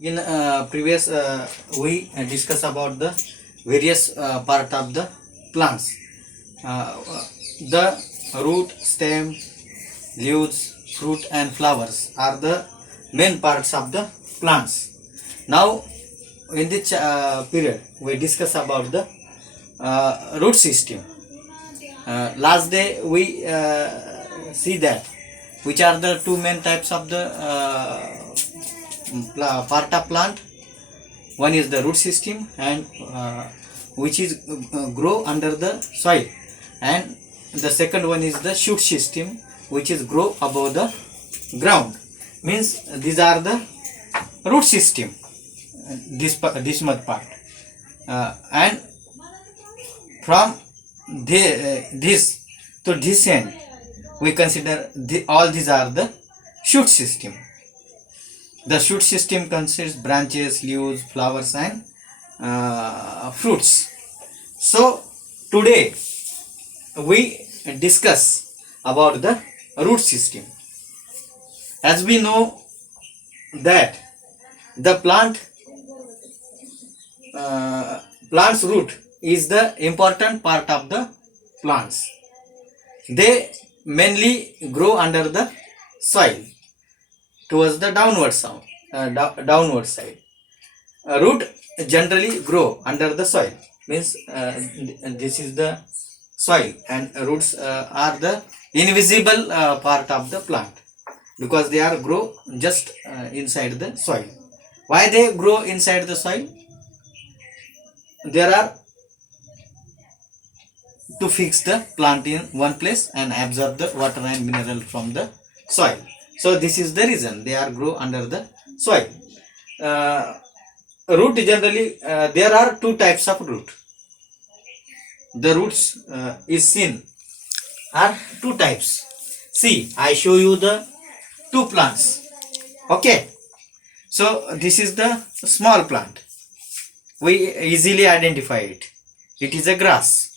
In previous we discuss about the various part of the plants. The root, stem, leaves, fruit and flowers are the main parts of the plants. Now in this period we discuss about the root system. Last day we see that which are the two main types of the part of plant. One is the root system, and which is grow under the soil, and the second one is the shoot system, which is grow above the ground. Means these are the root system, this much part, and from this to this end we consider all these are the shoot system. The shoot system consists branches, leaves, flowers and fruits. So today we discuss about the root system. As we know that the plant's root is the important part of the plants. They mainly grow under the soil towards the downward side. Root generally grow under the soil. Means this is the soil, and roots are the invisible part of the plant, because they are grow just inside the soil. Why they grow inside the soil? There are to fix the plant in one place and absorb the water and mineral from the soil. So this is the reason they are grow under the soil. Root generally there are two types of root. The roots is seen are two types. See, I show you the two plants. Okay, so this is the small plant. We easily identify it. It is a grass,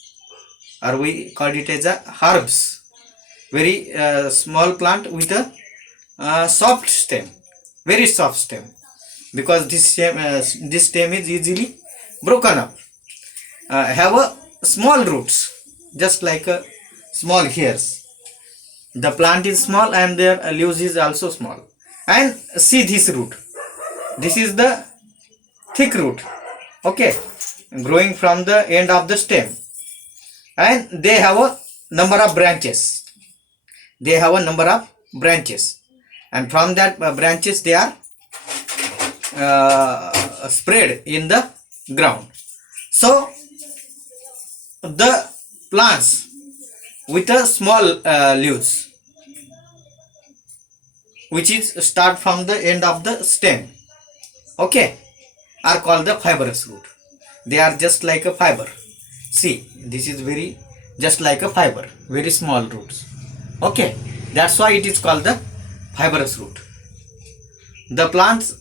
or we call it as a herbs. Very small plant with a soft stem, very soft stem, because this stem is easily broken up. Have a small roots, just like a small hairs. The plant is small and their leaves is also small. And see this root. This is the thick root. Okay, growing from the end of the stem, and they have a number of branches. And from that branches they are spread in the ground. So the plants with a small leaves, which is start from the end of the stem, okay, are called the fibrous root. They are just like a fiber. See, this is very just like a fiber, very small roots. Okay, that's why it is called the fibrous root. The plants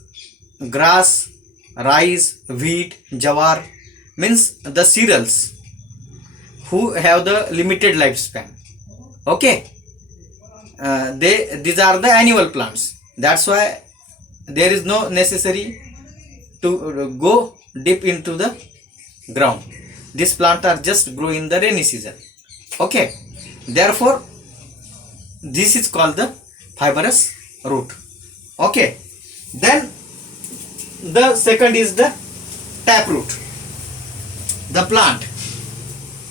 grass, rice, wheat, jawar, means the cereals who have the limited lifespan. Okay, these are the annual plants. That's why there is no necessary to go deep into the ground. These plants are just grow in the rainy season. Okay, therefore this is called the fibrous root. Okay, then the second is the taproot. The plant,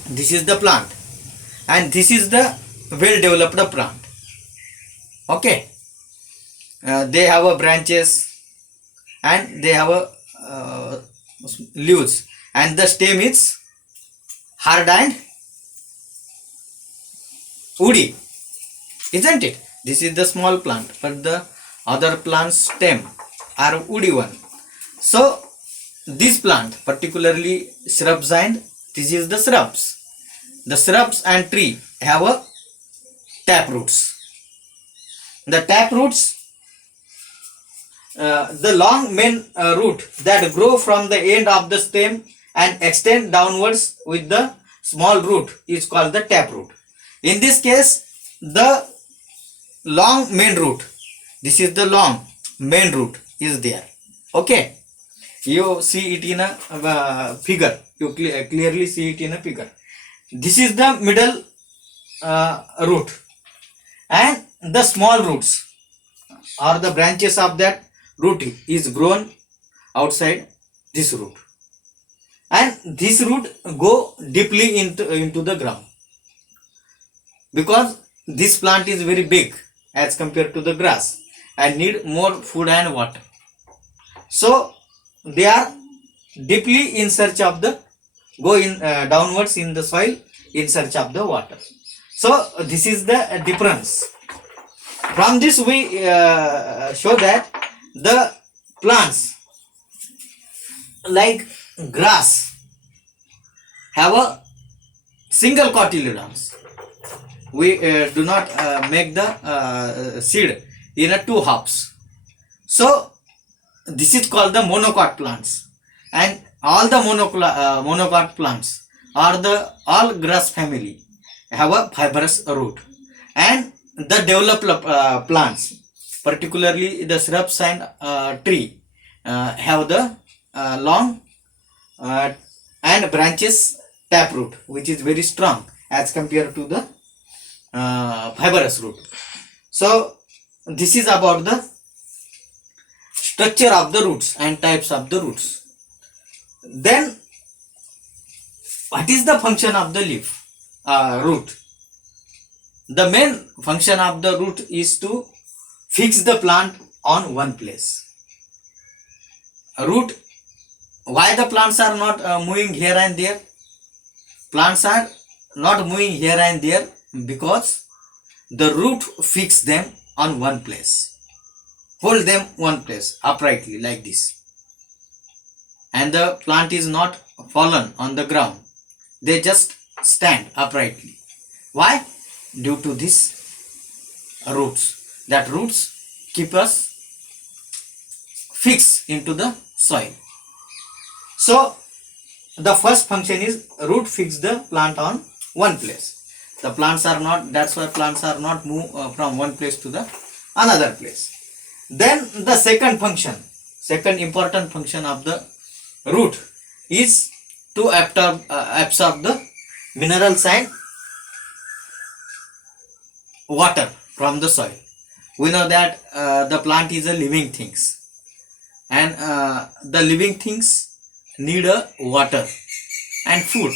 this is the plant, and this is the well developed plant. Okay, they have a branches and they have a leaves, and the stem is hard and woody, isn't it? This is the small plant, but the other plant's stem are woody one. So this plant, particularly shrubs, and this is the shrubs. The shrubs and tree have a taproots. The taproots, the long main root that grow from the end of the stem and extend downwards with the small root is called the taproot. In this case, the long main root, this is the long main root is there. Okay, you see it in a figure. You clearly see it in a figure. This is the middle root, and the small roots or the branches of that root is grown outside this root, and this root go deeply into the ground, because this plant is very big as compared to the grass and need more food and water. So they are deeply in search of the go in downwards in the soil in search of the water. So this is the difference. From this we show that the plants like grass have a single cotyledons. We do not make the seed in a two halves. So this is called the monocot plants, and all the monocot plants are the all grass family have a fibrous root, and the developed plants, particularly the shrubs and tree, have the long and branches taproot, which is very strong as compared to the fibrous root. So this is about the structure of the roots and types of the roots. Then what is the function of the leaf root? The main function of the root is to fix the plant on one place. Root, why the plants are not moving here and there? Plants are not moving here and there because the root fix them on one place, hold them one place uprightly like this, and the plant is not fallen on the ground. They just stand uprightly. Why? Due to this roots. That roots keep us fixed into the soil. So the first function is root fix the plant on one place. The plants are not, that's why plants are not move from one place to the another place. Then the second function, second important function of the root is to absorb the minerals and water from the soil. We know that the plant is a living things, and the living things need a water and food.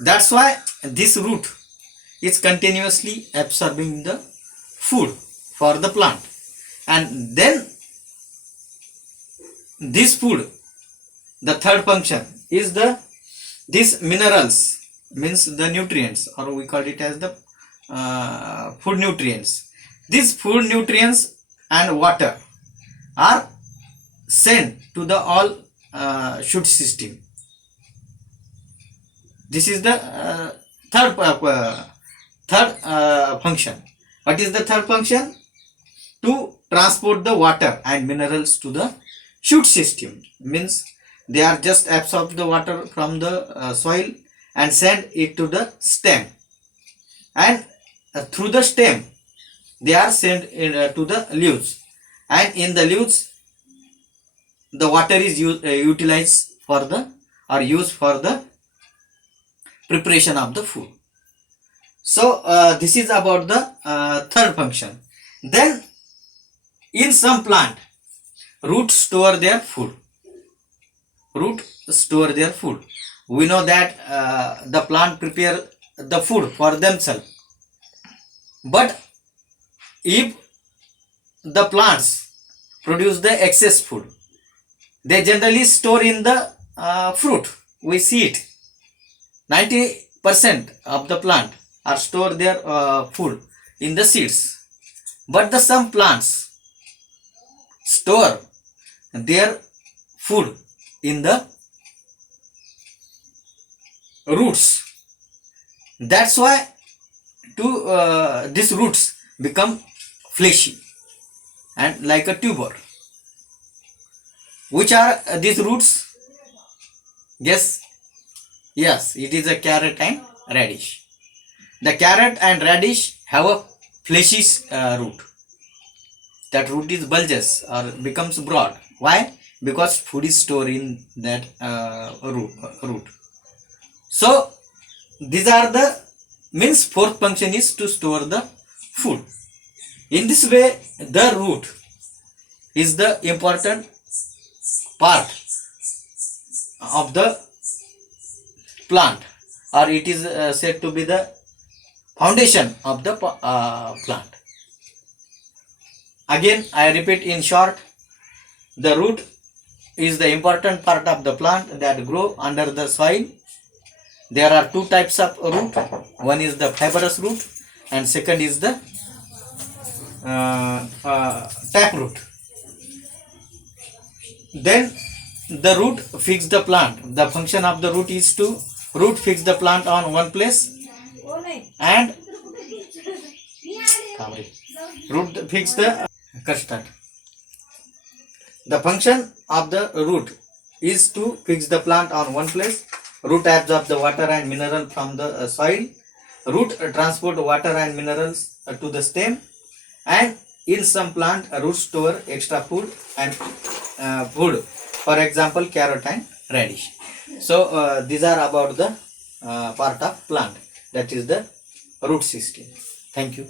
That's why this root is continuously absorbing the food for the plant, and then this food, the third function is the these minerals, means the nutrients, or we call it as the food nutrients. These food nutrients and water are sent to the all shoot system. This is the third function. What is the third function? To transport the water and minerals to the shoot system. Means they are just absorb the water from the soil and send it to the stem, and through the stem they are sent to the leaves, and in the leaves the water is utilized for the or used for the preparation of the food. So this is about the third function. Then in some plant, roots store their food. Root store their food. We know that the plant prepare the food for themselves. But if the plants produce the excess food, they generally store in the fruit. We see it. 90% of the plant are store their food in the seeds. But the some plants store their food in the roots. That's why these roots become fleshy and like a tuber. Which are these roots? Guess. Yes, it is a carrot and radish. The carrot and radish have a fleshy root. that root is bulges or becomes broad. Why? Because food is stored in that root. So these are the means fourth function is to store the food. In this way, the root is the important part of the plant, or it is said to be the foundation of the plant. Again, I repeat in short, the root is the important part of the plant that grow under the soil. There are two types of root. One is the fibrous root and second is the tap root. Then the root fix the plant. The function of the root is to root fix the plant on one place and root fix the custard. The function of the root is to fix the plant on one place. Root absorb the water and mineral from the soil. Root transport water and minerals to the stem, and in some plant root store extra food and food, for example carrot and radish. So these are about the part of plant, that is the root system. Thank you.